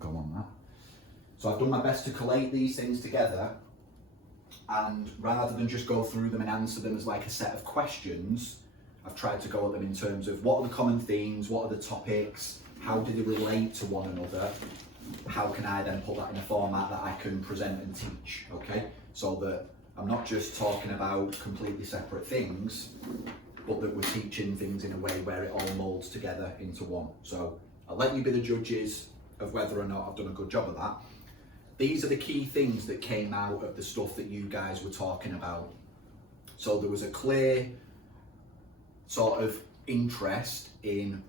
go on that. So I've done my best to collate these things together, and rather than just go through them and answer them as like a set of questions, I've tried to go at them in terms of what are the common themes, what are the topics, how do they relate to one another, how can I then put that in a format that I can present and teach, okay? So that I'm not just talking about completely separate things, but that we're teaching things in a way where it all molds together into one. So I'll let you be the judges of whether or not I've done a good job of that. These are the key things that came out of the stuff that you guys were talking about. So there was a clear sort of interest in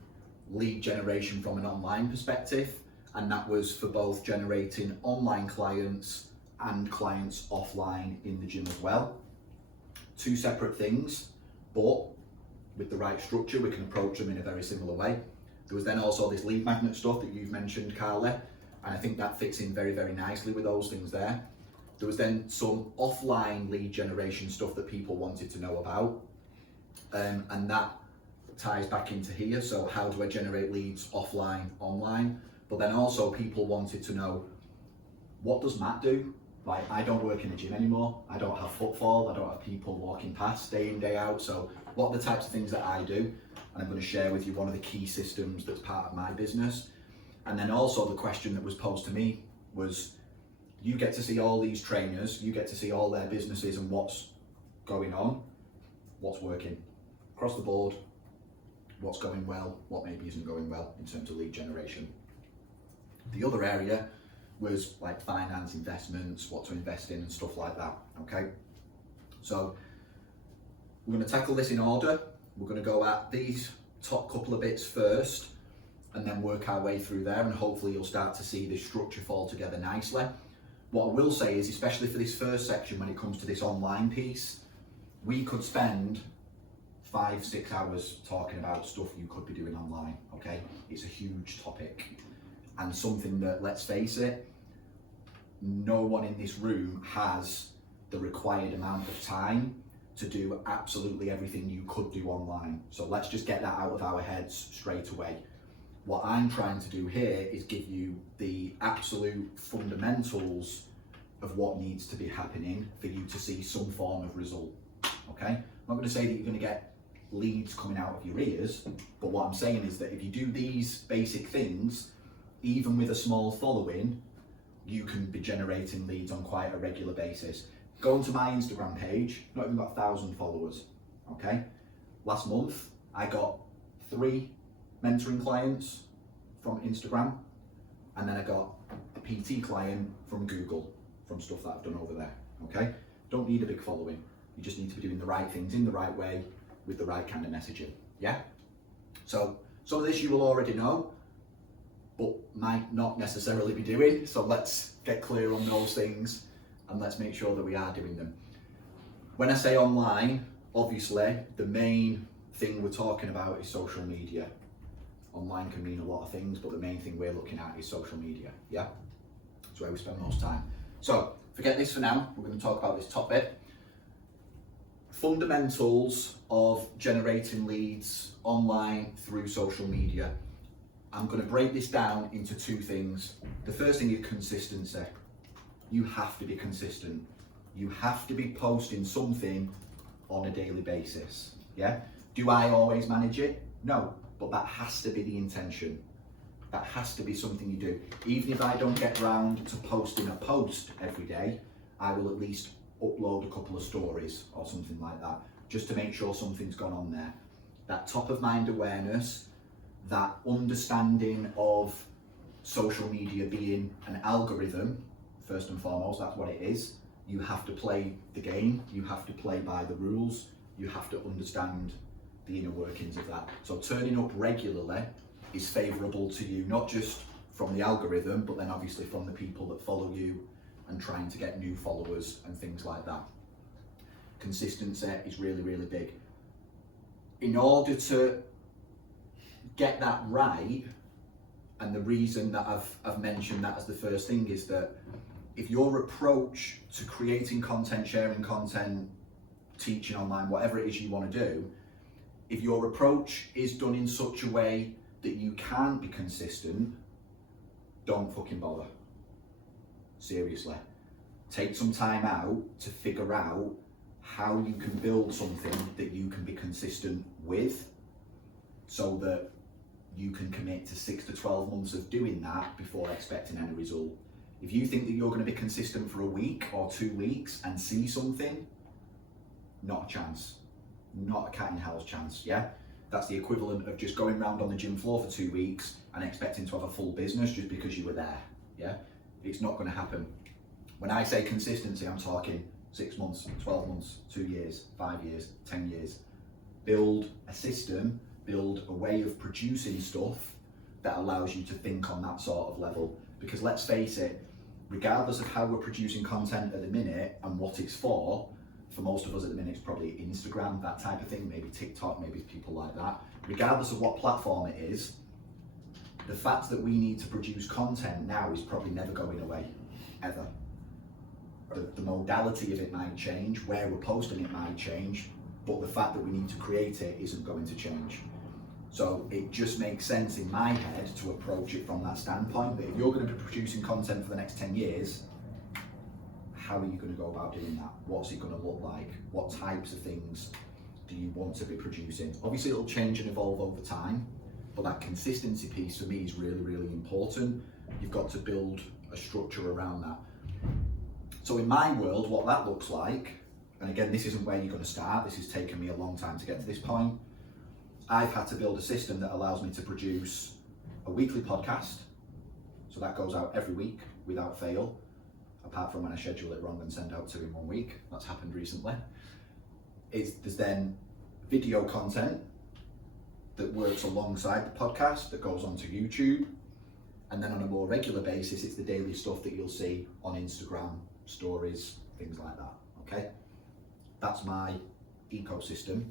lead generation from an online perspective, and that was for both generating online clients and clients offline in the gym as well. Two separate things, but with the right structure, we can approach them in a very similar way. There was then also this lead magnet stuff that you've mentioned, Carly, and I think that fits in very, very nicely with those things there. There was then some offline lead generation stuff that people wanted to know about, and that ties back into here. So how do I generate leads offline, online? But then also people wanted to know, what does Matt do? Like, I don't work in a gym anymore. I don't have footfall. I don't have people walking past day in, day out. So what are the types of things that I do? And I'm going to share with you one of the key systems that's part of my business. And then also the question that was posed to me was, you get to see all these trainers, you get to see all their businesses and what's going on, what's working across the board, what's going well, what maybe isn't going well in terms of lead generation. The other area was like finance, investments, what to invest in and stuff like that, okay? So we're going to tackle this in order. We're going to go at these top couple of bits first and then work our way through there, and hopefully you'll start to see this structure fall together nicely. What I will say is, especially for this first section, when it comes to this online piece, we could spend 5-6 hours talking about stuff you could be doing online, okay? It's a huge topic and something that, let's face it, no one in this room has the required amount of time to do absolutely everything you could do online. So let's just get that out of our heads straight away. What I'm trying to do here is give you the absolute fundamentals of what needs to be happening for you to see some form of result, okay? I'm not going to say that you're going to get leads coming out of your ears, but what I'm saying is that if you do these basic things, even with a small following, you can be generating leads on quite a regular basis. Go onto my Instagram page, not even got 1,000 followers, okay? Last month, I got 3 mentoring clients from Instagram, and then I got a PT client from Google, from stuff that I've done over there, okay? Don't need a big following. You just need to be doing the right things in the right way with the right kind of messaging, yeah? So some of this you will already know, but might not necessarily be doing. So let's get clear on those things and let's make sure that we are doing them. When I say online, obviously the main thing we're talking about is social media. Online can mean a lot of things, but the main thing we're looking at is social media, yeah? That's where we spend most time. So forget this for now, we're going to talk about this top bit. Fundamentals of generating leads online through social media. I'm going to break this down into 2 things. The first thing is consistency. You have to be consistent. You have to be posting something on a daily basis, yeah? Do I always manage it? No, but that has to be the intention. That has to be something you do. Even if I don't get around to posting a post every day, I will at least upload a couple of stories or something like that, just to make sure something's gone on there. That top of mind awareness, that understanding of social media being an algorithm, first and foremost, that's what it is. You have to play the game, you have to play by the rules, you have to understand the inner workings of that. So turning up regularly is favourable to you, not just from the algorithm, but then obviously from the people that follow you and trying to get new followers and things like that. Consistency is really, really big. In order to get that right, and the reason that I've mentioned that as the first thing is that if your approach to creating content, sharing content, teaching online, whatever it is you want to do, if your approach is done in such a way that you can't be consistent, don't fucking bother. Seriously. Take some time out to figure out how you can build something that you can be consistent with, so that you can commit to 6 to 12 months of doing that before expecting any result. If you think that you're going to be consistent for a week or 2 weeks and see something, not a chance. Not a cat in hell's chance, yeah? That's the equivalent of just going around on the gym floor for 2 weeks and expecting to have a full business just because you were there, yeah? It's not going to happen. When I say consistency, I'm talking 6 months, 12 months, 2 years, 5 years, 10 years. Build a system, build a way of producing stuff that allows you to think on that sort of level. Because let's face it, regardless of how we're producing content at the minute and what it's for most of us at the minute it's probably Instagram, that type of thing, maybe TikTok, maybe people like that. Regardless of what platform it is, the fact that we need to produce content now is probably never going away, ever. The modality of it might change, where we're posting it might change, but the fact that we need to create it isn't going to change. So it just makes sense in my head to approach it from that standpoint, that if you're going to be producing content for the next 10 years, how are you going to go about doing that? What's it going to look like? What types of things do you want to be producing? Obviously it'll change and evolve over time, but that consistency piece for me is really, really important. You've got to build a structure around that. So in my world, what that looks like, and again, this isn't where you're going to start, this has taken me a long time to get to this point. I've had to build a system that allows me to produce a weekly podcast. So that goes out every week without fail, apart from when I schedule it wrong and send out 2 in 1 week. That's happened recently. There's then video content that works alongside the podcast that goes onto YouTube. And then on a more regular basis, it's the daily stuff that you'll see on Instagram, stories, things like that, okay? That's my ecosystem.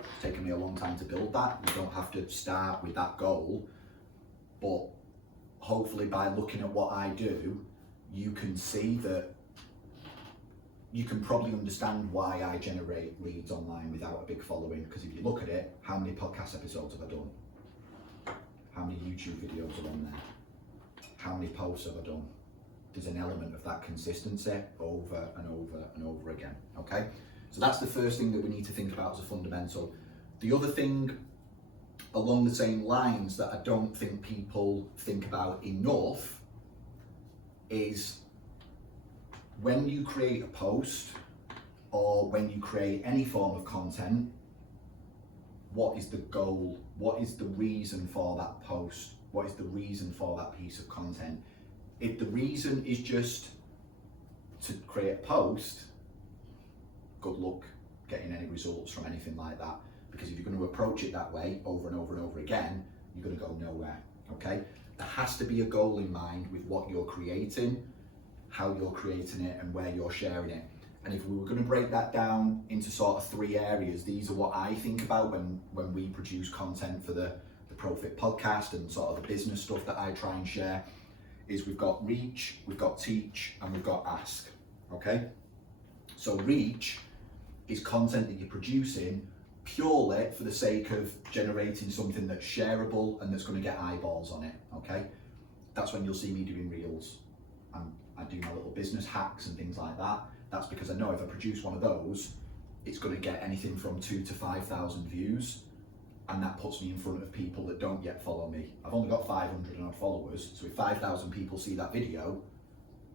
It's taken me a long time to build that. You don't have to start with that goal, but hopefully by looking at what I do, you can see that you can probably understand why I generate leads online without a big following. Because if you look at it, how many podcast episodes have I done? How many YouTube videos are on there? How many posts have I done? There's an element of that consistency over and over and over again, okay? So that's the first thing that we need to think about as a fundamental. The other thing along the same lines that I don't think people think about enough is when you create a post or when you create any form of content, what is the goal? What is the reason for that post? What is the reason for that piece of content? If the reason is just to create a post, good luck getting any results from anything like that. Because if you're going to approach it that way over and over and over again, you're going to go nowhere, okay? There has to be a goal in mind with what you're creating, how you're creating it, and where you're sharing it. And if we were going to break that down into sort of 3 areas, these are what I think about when we produce content for the Profit podcast and sort of the business stuff that I try and share, is we've got reach, we've got teach, and we've got ask, okay? So reach is content that you're producing purely for the sake of generating something that's shareable and that's going to get eyeballs on it, okay? That's when you'll see me doing reels. I do my little business hacks and things like that. That's because I know if I produce one of those, it's going to get anything from 2,000 to 5,000 views, and that puts me in front of people that don't yet follow me. I've only got 500 odd followers, so if 5,000 people see that video,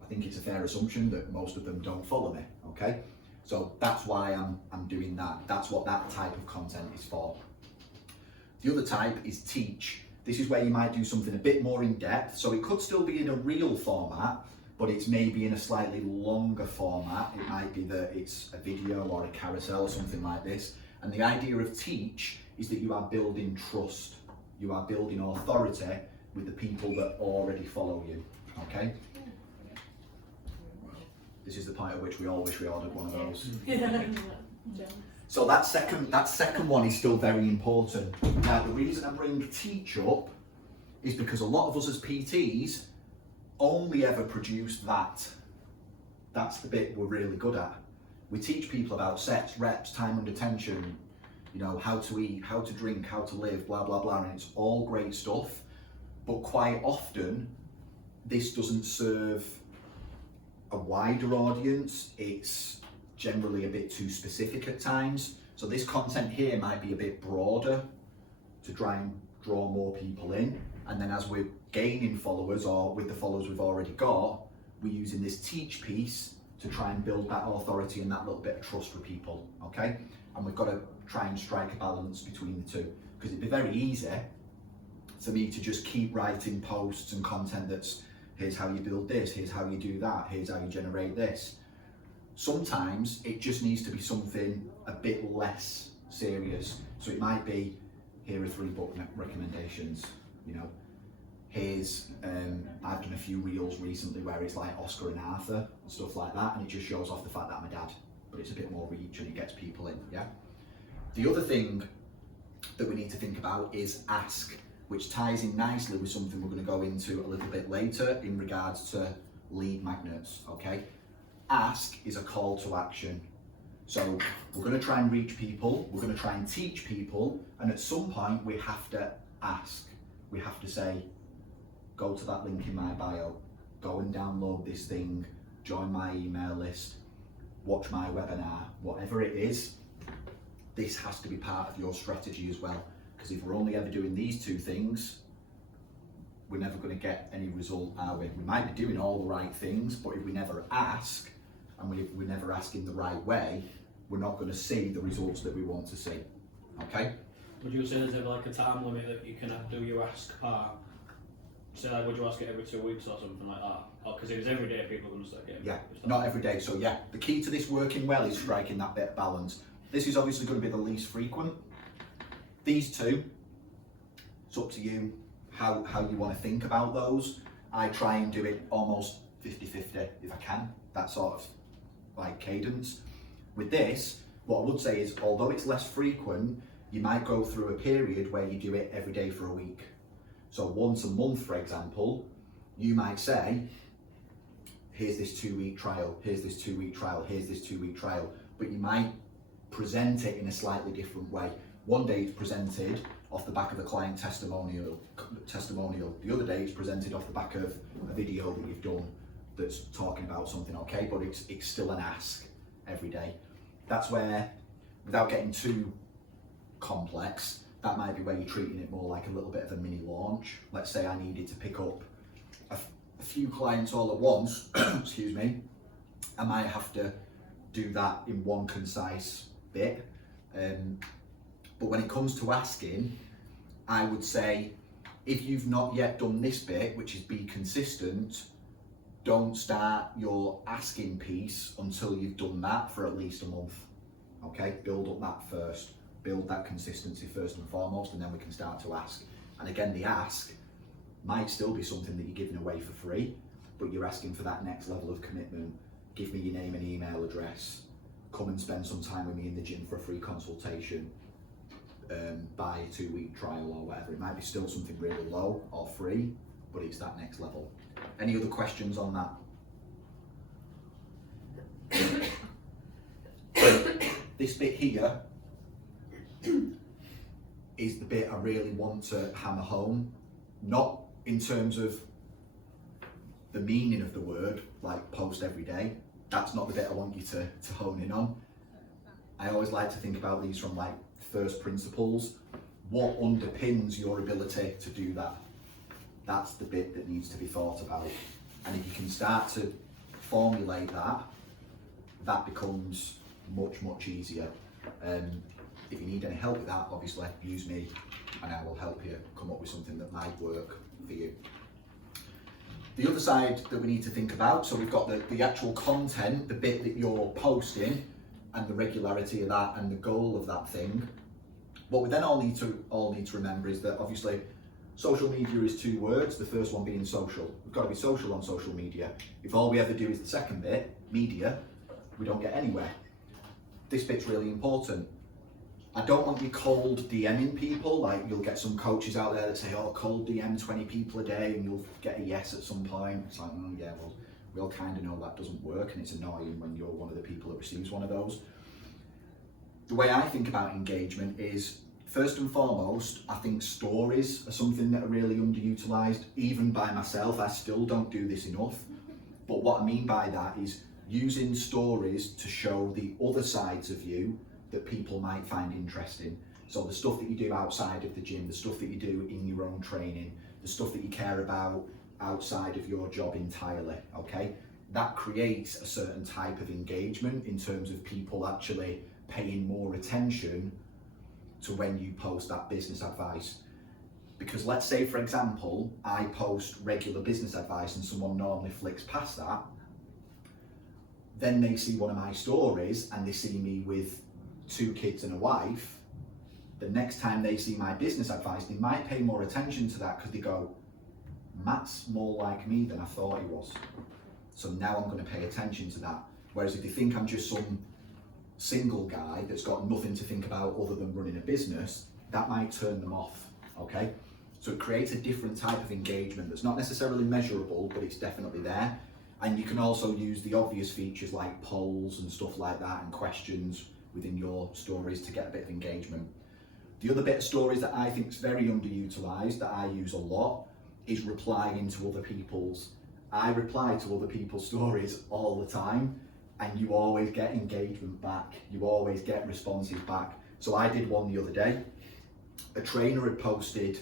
I think it's a fair assumption that most of them don't follow me, okay? So that's why I'm doing that. That's what that type of content is for. The other type is teach. This is where you might do something a bit more in depth. So it could still be in a reel format, but it's maybe in a slightly longer format. It might be that it's a video or a carousel or something like this. And the idea of teach is that you are building trust. You are building authority with the people that already follow you, okay? This is the point at which we all wish we ordered one of those. So that second one is still very important. Now, the reason I bring teach up is because a lot of us as PTs only ever produce that. That's the bit we're really good at. We teach people about sets, reps, time under tension, you know, how to eat, how to drink, how to live, blah, blah, blah, and it's all great stuff. But quite often, this doesn't serve a wider audience. It's generally a bit too specific at times. So this content here might be a bit broader to try and draw more people in. And then as we're gaining followers, or with the followers we've already got, we're using this teach piece to try and build that authority and that little bit of trust with people, okay? And we've got to try and strike a balance between the two, because it'd be very easy for me to just keep writing posts and content that's, here's how you build this, here's how you do that, here's how you generate this. Sometimes it just needs to be something a bit less serious. So it might be, here are 3 book recommendations, you know. Here's, I've done a few reels recently where it's like Oscar and Arthur and stuff like that, and it just shows off the fact that I'm a dad, but it's a bit more reach and it gets people in, yeah? The other thing that we need to think about is ask, which ties in nicely with something we're going to go into a little bit later in regards to lead magnets, okay? Ask is a call to action. So we're going to try and reach people, we're going to try and teach people, and at some point we have to ask. We have to say, go to that link in my bio, go and download this thing, join my email list, watch my webinar, whatever it is. This has to be part of your strategy as well, because if we're only ever doing these 2 things, we're never going to get any result, are we? We might be doing all the right things, but if we never ask, and we never ask in the right way, we're not going to see the results that we want to see, okay? Would you say there's ever like a time limit that you can do your ask part? So like, would you ask it every 2 weeks or something like that? Or because if it's every day, people are going to start getting. Yeah, not every day. So yeah, the key to this working well is striking that bit of balance. This is obviously going to be the least frequent. These 2, it's up to you how you want to think about those. I try and do it almost 50-50 if I can, that sort of like cadence. With this, what I would say is, although it's less frequent, you might go through a period where you do it every day for a week. So once a month, for example, you might say, here's this 2-week trial, here's this 2-week trial, here's this 2-week trial, but you might present it in a slightly different way. One day it's presented off the back of a client testimonial. The other day it's presented off the back of a video that you've done that's talking about something, okay? But it's still an ask every day. That's where, without getting too complex, that might be where you're treating it more like a little bit of a mini launch. Let's say I needed to pick up a few clients all at once, excuse me, I might have to do that in one concise bit. But when it comes to asking, I would say, if you've not yet done this bit, which is be consistent, don't start your asking piece until you've done that for at least a month. Okay, build up that first. Build that consistency first and foremost, and then we can start to ask. And again, the ask might still be something that you're giving away for free, but you're asking for that next level of commitment. Give me your name and email address. Come and spend some time with me in the gym for a free consultation. Buy a 2-week trial or whatever. It might be still something really low or free, but it's that next level. Any other questions on that? This bit here is the bit I really want to hammer home, not in terms of the meaning of the word, like post every day. That's not the bit I want you to hone in on. I always like to think about these from like first principles. What underpins your ability to do that? That's the bit that needs to be thought about. And if you can start to formulate that, that becomes much, much easier. If you need any help with that, obviously use me and I will help you come up with something that might work for you. The other side that we need to think about, so we've got the actual content, the bit that you're posting, and the regularity of that and the goal of that thing. What we then all need to remember is that obviously social media is 2 words, the first one being social. We've got to be social on social media. If all we ever do is the second bit, media, we don't get anywhere. This bit's really important. I don't want you cold DMing people, like you'll get some coaches out there that say, oh, cold DM 20 people a day and you'll get a yes at some point. It's like, yeah, well, we all kind of know that doesn't work, and it's annoying when you're one of the people that receives one of those. The way I think about engagement is first and foremost, I think stories are something that are really underutilized. Even by myself, I still don't do this enough. But what I mean by that is using stories to show the other sides of you that people might find interesting. So the stuff that you do outside of the gym, the stuff that you do in your own training, the stuff that you care about outside of your job entirely, okay? That creates a certain type of engagement in terms of people actually paying more attention to when you post that business advice. Because let's say, for example, I post regular business advice and someone normally flicks past that, then they see one of my stories and they see me with 2 kids and a wife. The next time they see my business advice, they might pay more attention to that because they go, Matt's more like me than I thought he was. So now I'm going to pay attention to that. Whereas if they think I'm just some single guy that's got nothing to think about other than running a business, that might turn them off, okay? So it creates a different type of engagement that's not necessarily measurable, but it's definitely there. And you can also use the obvious features like polls and stuff like that and questions within your stories to get a bit of engagement. The other bit of stories that I think is very underutilized, that I use a lot, is replying to other people's. I reply to other people's stories all the time, and you always get engagement back. You always get responses back. So I did one the other day. A trainer had posted,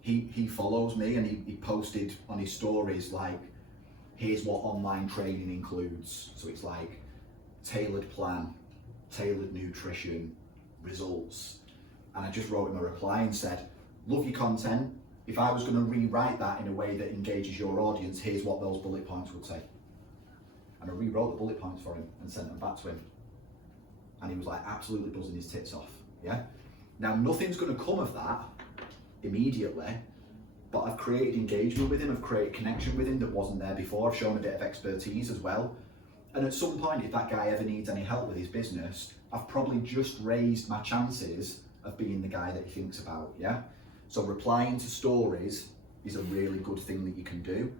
he follows me, and he posted on his stories like, here's what online training includes. So it's like tailored plan, tailored nutrition, results. And I just wrote him a reply and said, love your content. If I was going to rewrite that in a way that engages your audience, here's what those bullet points would say. And I rewrote the bullet points for him and sent them back to him. And he was like absolutely buzzing his tits off, yeah? Now nothing's going to come of that immediately, but I've created engagement with him, I've created connection with him that wasn't there before, I've shown a bit of expertise as well. And at some point, if that guy ever needs any help with his business, I've probably just raised my chances of being the guy that he thinks about, yeah? So replying to stories is a really good thing that you can do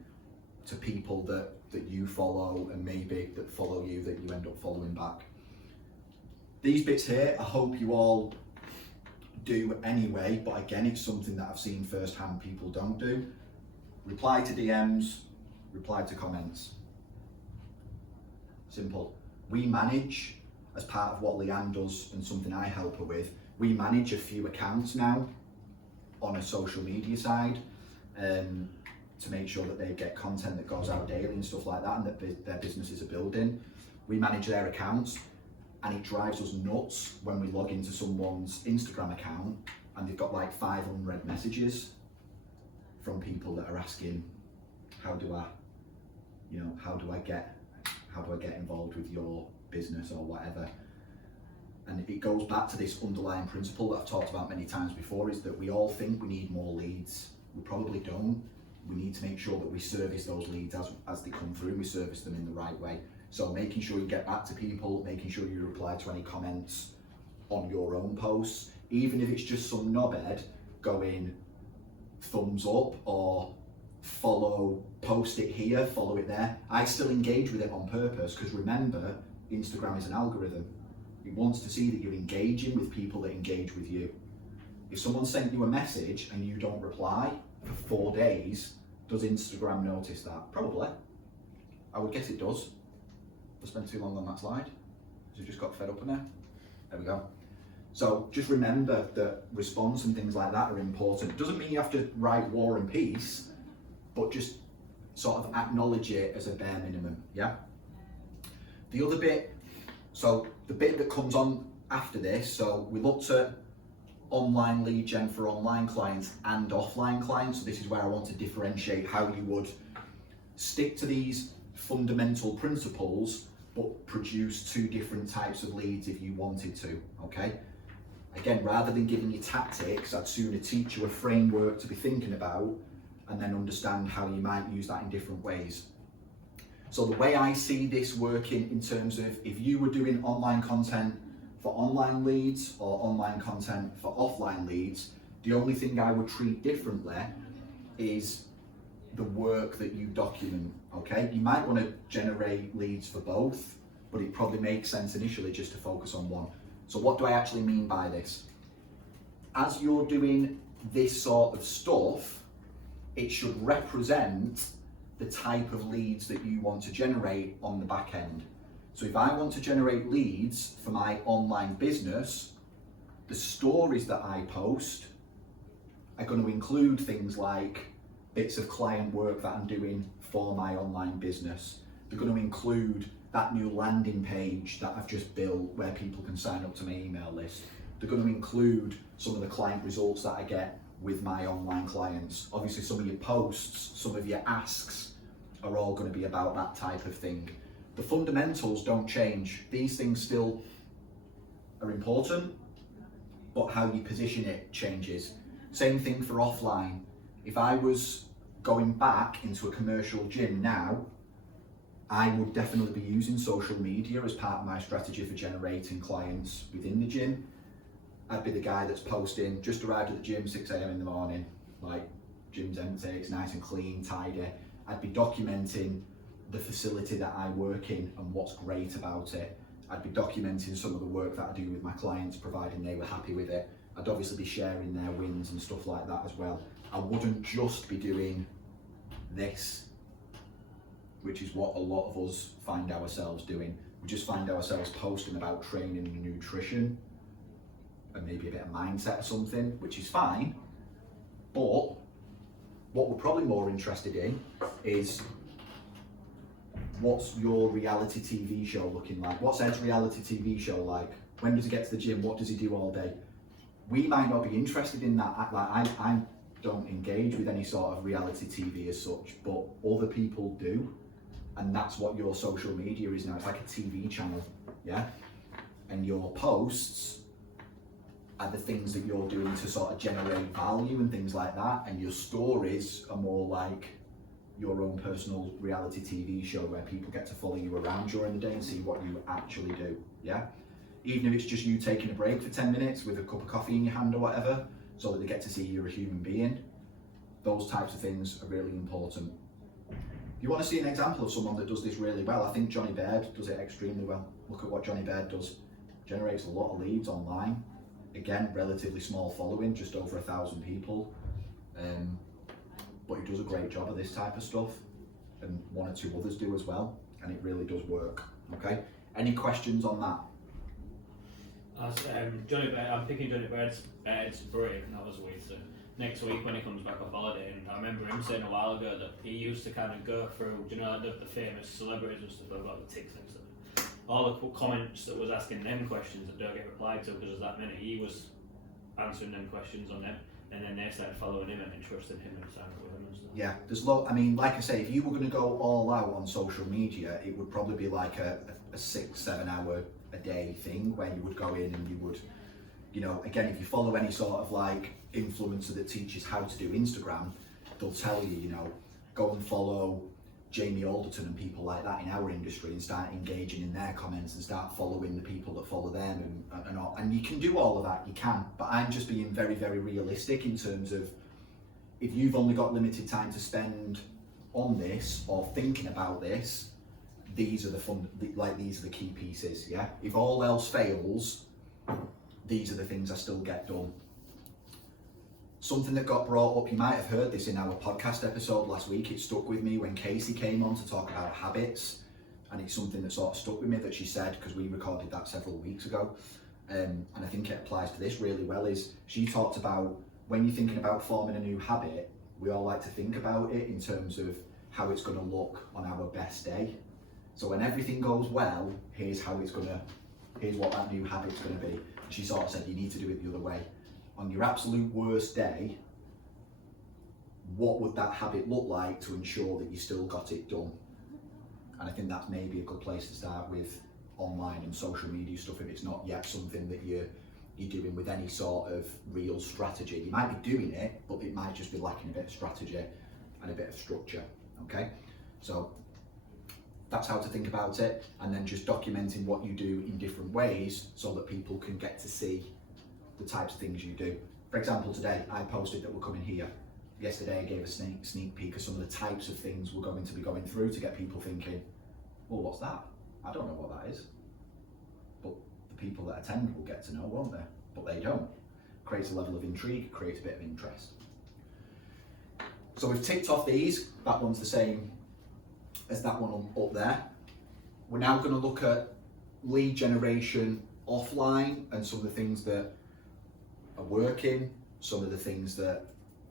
to people that you follow and maybe that follow you, that you end up following back. These bits here, I hope you all do anyway, but again, it's something that I've seen firsthand people don't do. Reply to DMs, reply to comments. Simple. We manage, as part of what Leanne does and something I help her with, we manage a few accounts now on a social media side to make sure that they get content that goes out daily and stuff like that, and that their businesses are building. We manage their accounts, and it drives us nuts when we log into someone's Instagram account and they've got like 5 unread messages from people that are asking, how do I get involved with your business or whatever. And it goes back to this underlying principle that I've talked about many times before, is that we all think we need more leads. We probably don't. We need to make sure that we service those leads as they come through, we service them in the right way. So making sure you get back to people, making sure you reply to any comments on your own posts, even if it's just some knobhead going thumbs up or follow, post it here, follow it there. I still engage with it on purpose, because remember, Instagram is an algorithm. It wants to see that you're engaging with people that engage with you. If someone sent you a message and you don't reply for 4 days, does Instagram notice that? Probably. I would guess it does. I spent too long on that slide, so just got fed up in there. There we go. So just remember that response and things like that are important. It doesn't mean you have to write War and Peace, but just sort of acknowledge it as a bare minimum, yeah? The other bit, so the bit that comes on after this, so we looked at online lead gen for online clients and offline clients. So this is where I want to differentiate how you would stick to these fundamental principles, but produce 2 different types of leads if you wanted to, okay? Again, rather than giving you tactics, I'd sooner teach you a framework to be thinking about and then understand how you might use that in different ways. So the way I see this working in terms of if you were doing online content for online leads or online content for offline leads, the only thing I would treat differently is the work that you document, okay? You might want to generate leads for both, but it probably makes sense initially just to focus on one. So what do I actually mean by this? as you're doing this sort of stuff, it should represent the type of leads that you want to generate on the back end. So if I want to generate leads for my online business, the stories that I post are going to include things like bits of client work that I'm doing for my online business. They're going to include that new landing page that I've just built where people can sign up to my email list. They're going to include some of the client results that I get with my online clients. Obviously, some of your posts, some of your asks are all going to be about that type of thing. The fundamentals don't change. These things still are important, but how you position it changes. Same thing for offline. If I was going back into a commercial gym now, I would definitely be using social media as part of my strategy for generating clients within the gym. I'd be the guy that's posting, just arrived at the gym, 6 a.m. in the morning, like gym's empty, it's nice and clean, tidy. I'd be documenting the facility that I work in and what's great about it. I'd be documenting some of the work that I do with my clients, providing they were happy with it. I'd obviously be sharing their wins and stuff like that as well. I wouldn't just be doing this, which is what a lot of us find ourselves doing. We just find ourselves posting about training and nutrition and maybe a bit of mindset or something, which is fine. But what we're probably more interested in is, what's your reality TV show looking like? What's Ed's reality TV show like? When does he get to the gym? What does he do all day? We might not be interested in that. Like I don't engage with any sort of reality TV as such, but other people do. And that's what your social media is now. It's like a TV channel, yeah? And your posts are the things that you're doing to sort of generate value and things like that. And your stories are more like your own personal reality TV show where people get to follow you around during the day and see what you actually do, yeah? Even if it's just you taking a break for 10 minutes with a cup of coffee in your hand or whatever, so that they get to see you're a human being. Those types of things are really important. If you want to see an example of someone that does this really well, I think Johnny Baird does it extremely well. Look at what Johnny Baird does. Generates a lot of leads online. Again, relatively small following, just over 1,000 people. But he does a great job of this type of stuff, and one or two others do as well, and it really does work. Okay, any questions on that? Johnny Baird, I'm picking Johnny Baird's brain, that was weird. So next week when he comes back off holiday, and I remember him saying a while ago that he used to kind of go through, you know, like the famous celebrities and stuff about the ticks and stuff. All the comments that was asking them questions that don't get replied to because there's that many, he was answering them questions on them, and then they started following him and trusting him and signing up with him and stuff. Yeah, there's I mean, like I say, if you were going to go all out on social media, it would probably be like a 6-7 hour a day thing where you would go in and you would, you know, again, if you follow any sort of like influencer that teaches how to do Instagram, they'll tell you, you know, go and follow Jamie Alderton and people like that in our industry and start engaging in their comments and start following the people that follow them and all. And you can do all of that, you can, but I'm just being very, very realistic in terms of, if you've only got limited time to spend on this or thinking about this, these are these are the key pieces, yeah? If all else fails, these are the things I still get done. Something that got brought up, you might have heard this in our podcast episode last week, it stuck with me when Casey came on to talk about habits, and it's something that sort of stuck with me that she said, because we recorded that several weeks ago, and I think it applies to this really well, is she talked about when you're thinking about forming a new habit, we all like to think about it in terms of how it's going to look on our best day. So when everything goes well, here's what that new habit's going to be. She sort of said you need to do it the other way. On your absolute worst day, what would that habit look like to ensure that you still got it done? And I think that's maybe a good place to start with online and social media stuff if it's not yet something that you're doing with any sort of real strategy. You might be doing it, but it might just be lacking a bit of strategy and a bit of structure, okay? So that's how to think about it, and then just documenting what you do in different ways so that people can get to see the types of things you do. For example, today I posted that we're coming here. Yesterday I gave a sneak peek of some of the types of things we're going to be going through to get people thinking, well, what's that? I don't know what that is. But the people that attend will get to know, won't they? But they don't. creates a level of intrigue, creates a bit of interest. So we've ticked off these. That one's the same as that one up there. We're now going to look at lead generation offline and some of the things that are working, some of the things that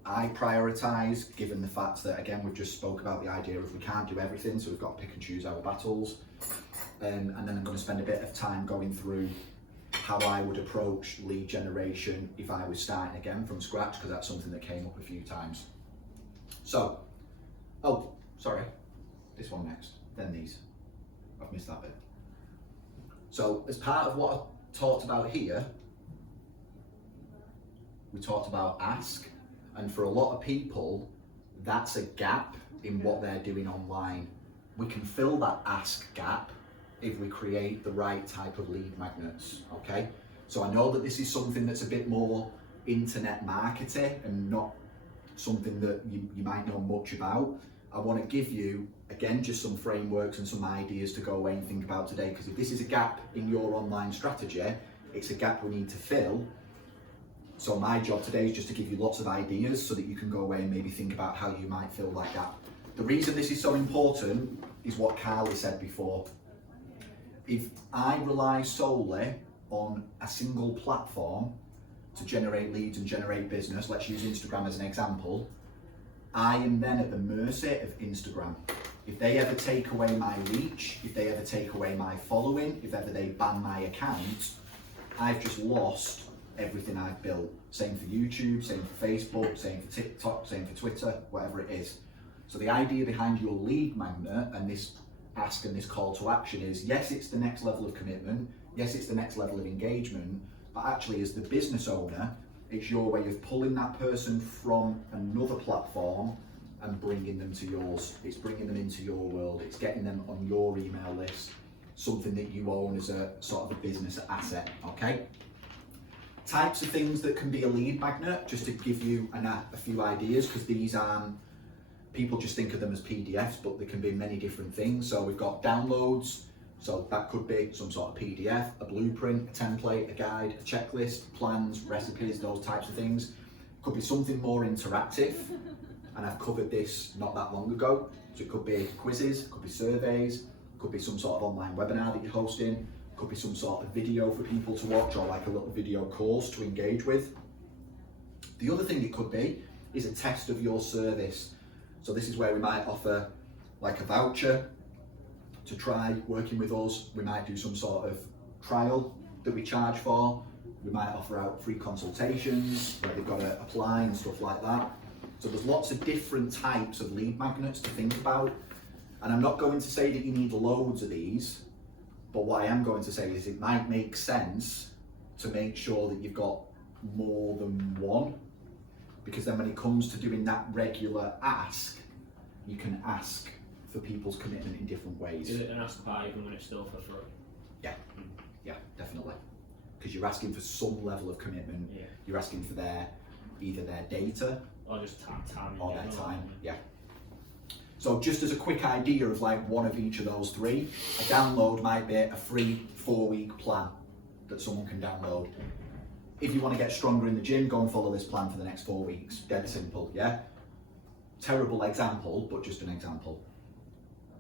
I prioritise, given the fact that, again, we've just spoke about the idea of we can't do everything, so we've got to pick and choose our battles. And then I'm going to spend a bit of time going through how I would approach lead generation if I was starting again from scratch, because that's something that came up a few times. So, oh, sorry, this one next, then these. I've missed that bit. So, as part of what I talked about here, we talked about ask, and for a lot of people, that's a gap in what they're doing online. We can fill that ask gap if we create the right type of lead magnets, okay? So I know that this is something that's a bit more internet marketing and not something that you might know much about. I want to give you, again, just some frameworks and some ideas to go away and think about today, because if this is a gap in your online strategy, it's a gap we need to fill. So my job today is just to give you lots of ideas so that you can go away and maybe think about how you might fill that gap. The reason this is so important is what Carly said before. If I rely solely on a single platform to generate leads and generate business, let's use Instagram as an example, I am then at the mercy of Instagram. If they ever take away my reach, if they ever take away my following, if ever they ban my account, I've just lost everything I've built. Same for YouTube, same for Facebook, same for TikTok, same for Twitter, whatever it is. So the idea behind your lead magnet and this ask and this call to action is, yes, it's the next level of commitment, yes, it's the next level of engagement, but actually as the business owner, it's your way of pulling that person from another platform and bringing them to yours. It's bringing them into your world, it's getting them on your email list, something that you own as a sort of a business asset, okay? Types of things that can be a lead magnet, just to give you a few ideas, because these aren't, people just think of them as PDFs, but they can be many different things. So we've got downloads, so that could be some sort of PDF, a blueprint, a template, a guide, a checklist, plans, recipes, those types of things. Could be something more interactive, and I've covered this not that long ago. So it could be quizzes, could be surveys, could be some sort of online webinar that you're hosting, could be some sort of video for people to watch, or like a little video course to engage with. The other thing it could be is a test of your service. So this is where we might offer like a voucher to try working with us. We might do some sort of trial that we charge for. We might offer out free consultations where they've got to apply and stuff like that. So there's lots of different types of lead magnets to think about. And I'm not going to say that you need loads of these, but what I am going to say is it might make sense to make sure that you've got more than one, because then when it comes to doing that regular ask, you can ask for people's commitment in different ways. Is it an ask buy even when it's still for free? Yeah, yeah, definitely. Because you're asking for some level of commitment. Yeah. You're asking for either their data Or just time. or their time. Yeah. So just as a quick idea of like one of each of those three, a download might be a free 4-week plan that someone can download. If you want to get stronger in the gym, go and follow this plan for the next 4 weeks. Dead simple, yeah? Terrible example, but just an example.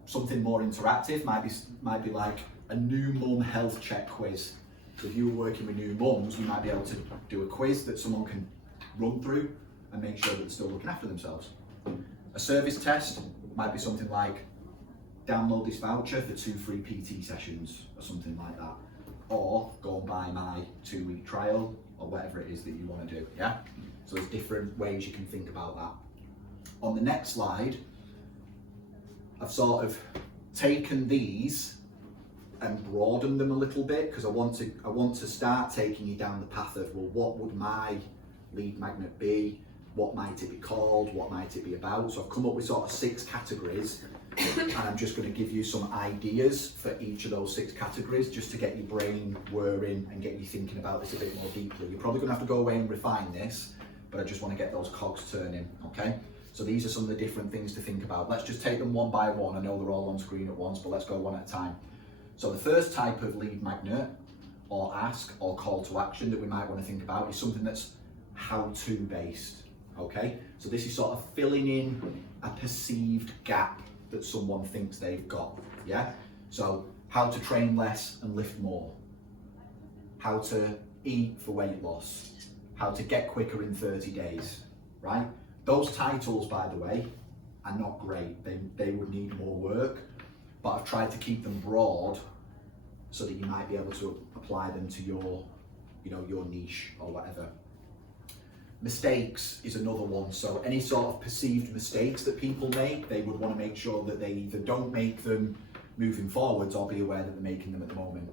Something more interactive might be like a new mum health check quiz. So if you were working with new mums, we might be able to do a quiz that someone can run through and make sure that they're still looking after themselves. A service test might be something like download this voucher for 2 free PT sessions or something like that. Or go and buy my 2-week trial or whatever it is that you want to do, yeah? So there's different ways you can think about that. On the next slide, I've sort of taken these and broadened them a little bit, because I want to start taking you down the path of, well, what would my lead magnet be? What might it be called? What might it be about? So I've come up with sort of 6 categories, and I'm just going to give you some ideas for each of those 6 categories, just to get your brain whirring and get you thinking about this a bit more deeply. You're probably going to have to go away and refine this, but I just want to get those cogs turning, okay? So these are some of the different things to think about. Let's just take them one by one. I know they're all on screen at once, but let's go one at a time. So the first type of lead magnet or ask or call to action that we might want to think about is something that's how-to based, okay? So this is sort of filling in a perceived gap that someone thinks they've got, yeah? So how to train less and lift more, how to eat for weight loss, how to get quicker in 30 days, right? Those titles, by the way, are not great. They would need more work, but I've tried to keep them broad so that you might be able to apply them to your, your niche or whatever. Mistakes is another one. So any sort of perceived mistakes that people make, they would want to make sure that they either don't make them moving forwards or be aware that they're making them at the moment.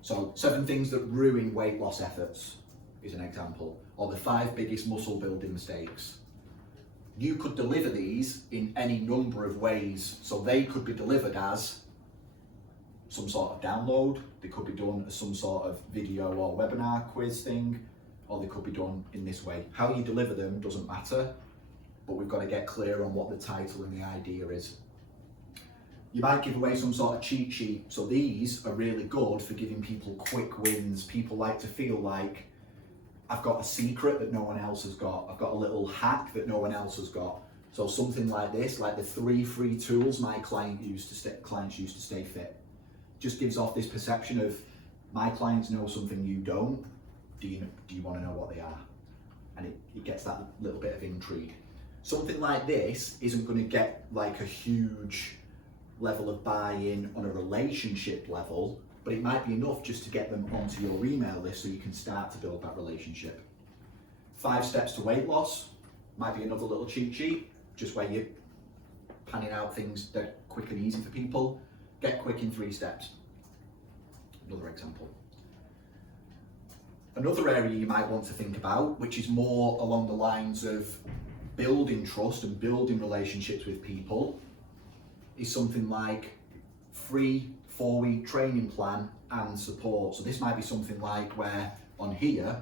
So 7 things that ruin weight loss efforts is an example, or the 5 biggest muscle building mistakes. You could deliver these in any number of ways. So they could be delivered as some sort of download, they could be done as some sort of video or webinar quiz thing, or they could be done in this way. How you deliver them doesn't matter, but we've got to get clear on what the title and the idea is. You might give away some sort of cheat sheet. So these are really good for giving people quick wins. People like to feel like, I've got a secret that no one else has got. I've got a little hack that no one else has got. So something like this, like the 3 free tools my clients use to stay fit, just gives off this perception of, my clients know something you don't. Do you want to know what they are? And it gets that little bit of intrigue. Something like this isn't going to get like a huge level of buy-in on a relationship level, but it might be enough just to get them onto your email list so you can start to build that relationship. 5 steps to weight loss might be another little cheat sheet, just where you're panning out things that are quick and easy for people. Get quick in 3 steps. Another example. Another area you might want to think about, which is more along the lines of building trust and building relationships with people, is something like free 4-week training plan and support. So this might be something like where on here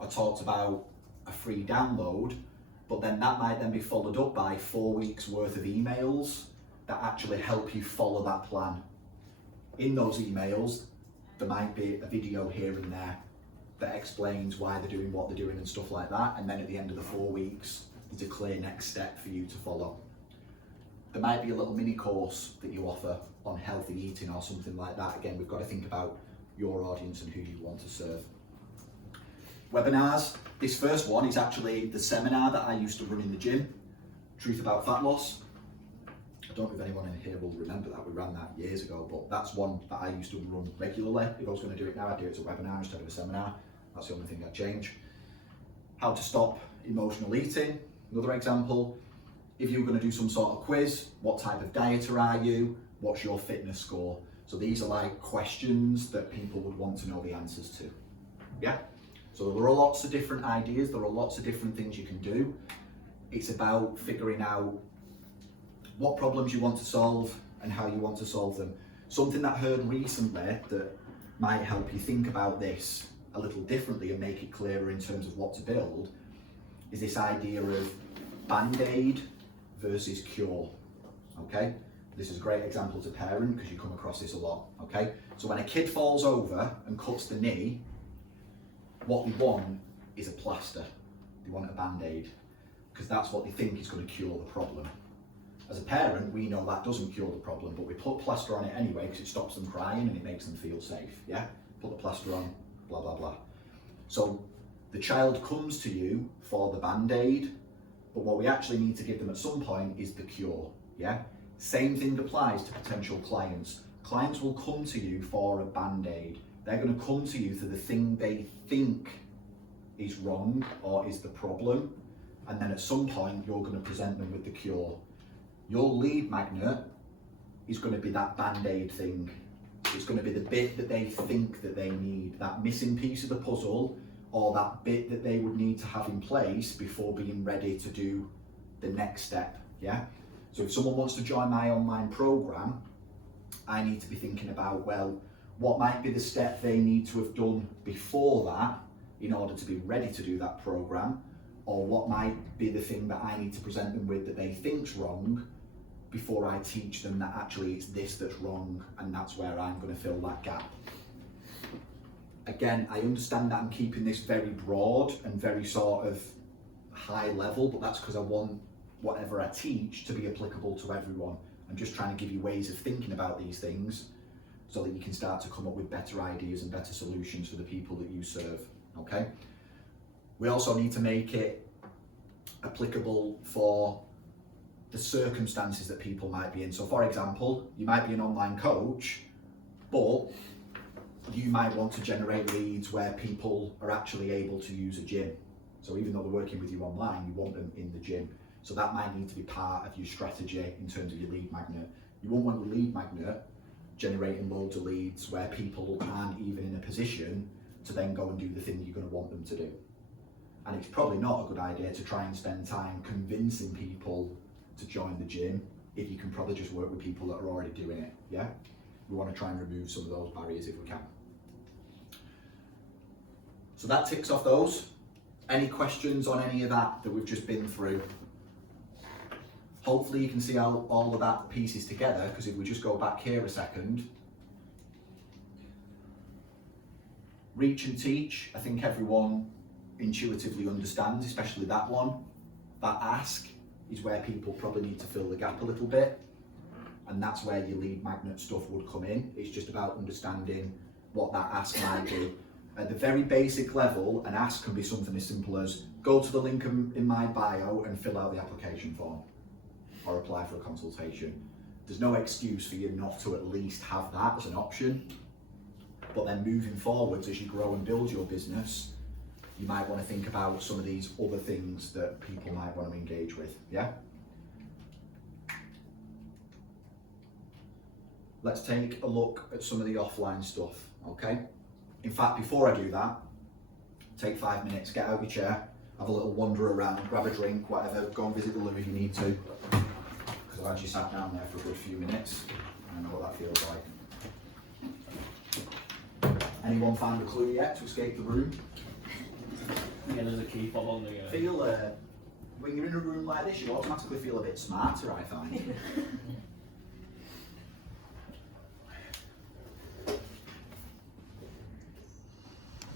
I talked about a free download, but then that might then be followed up by 4 weeks worth of emails that actually help you follow that plan. In those emails, there might be a video here and there that explains why they're doing what they're doing and stuff like that. And then at the end of the 4 weeks, there's a clear next step for you to follow. There might be a little mini course that you offer on healthy eating or something like that. Again, we've got to think about your audience and who you want to serve. Webinars. This first one is actually the seminar that I used to run in the gym, Truth About Fat Loss. I don't know if anyone in here will remember that. We ran that years ago, but that's one that I used to run regularly. If I was going to do it now, I'd do it as a webinar instead of a seminar. That's the only thing I'd change. How to stop emotional eating, another example. If you were going to do some sort of quiz, what type of dieter are you? What's your fitness score? So these are like questions that people would want to know the answers to. Yeah? So there are lots of different ideas, there are lots of different things you can do. It's about figuring out what problems you want to solve and how you want to solve them. Something that I heard recently that might help you think about this a little differently and make it clearer in terms of what to build is this idea of band-aid versus cure, okay? This is a great example as a parent because you come across this a lot, okay? So when a kid falls over and cuts the knee, what they want is a plaster. They want a band-aid because that's what they think is going to cure the problem. As a parent, we know that doesn't cure the problem, but we put plaster on it anyway because it stops them crying and it makes them feel safe, yeah? Put the plaster on, blah, blah, blah. So the child comes to you for the band-aid, but what we actually need to give them at some point is the cure, yeah? Same thing applies to potential clients. Clients will come to you for a band-aid. They're going to come to you for the thing they think is wrong or is the problem, and then at some point you're going to present them with the cure. Your lead magnet is going to be that band-aid thing. It's going to be the bit that they think that they need, that missing piece of the puzzle, or that bit that they would need to have in place before being ready to do the next step, yeah? So if someone wants to join my online program, I need to be thinking about, well, what might be the step they need to have done before that in order to be ready to do that program, or what might be the thing that I need to present them with that they think's wrong before I teach them that actually it's this that's wrong and that's where I'm going to fill that gap. Again, I understand that I'm keeping this very broad and very sort of high level, but that's because I want whatever I teach to be applicable to everyone. I'm just trying to give you ways of thinking about these things so that you can start to come up with better ideas and better solutions for the people that you serve, okay? We also need to make it applicable for the circumstances that people might be in. So for example, you might be an online coach, but you might want to generate leads where people are actually able to use a gym. So even though they're working with you online, you want them in the gym. So that might need to be part of your strategy in terms of your lead magnet. You won't want the lead magnet generating loads of leads where people aren't even in a position to then go and do the thing you're going to want them to do. And it's probably not a good idea to try and spend time convincing people to join the gym if you can probably just work with people that are already doing it, yeah? We want to try and remove some of those barriers if we can. So that ticks off those. Any questions on any of that we've just been through? Hopefully you can see how all of that pieces together, because if we just go back here a second, reach and teach, I think everyone intuitively understands, especially that one. That ask is where people probably need to fill the gap a little bit, and that's where your lead magnet stuff would come in. It's just about understanding what that ask might be. At the very basic level, an ask can be something as simple as go to the link in my bio and fill out the application form or apply for a consultation. There's no excuse for you not to at least have that as an option. But then moving forwards, as you grow and build your business, you might want to think about some of these other things that people might want to engage with, yeah? Let's take a look at some of the offline stuff, okay? In fact, before I do that, take 5 minutes, get out of your chair, have a little wander around, grab a drink, whatever, go and visit the loo if you need to. Because I've actually sat down there for a good few minutes, and I know what that feels like. Anyone found a clue yet to escape the room? Yeah, there's a key fob on the... Feel, when you're in a room like this, you automatically feel a bit smarter, I find.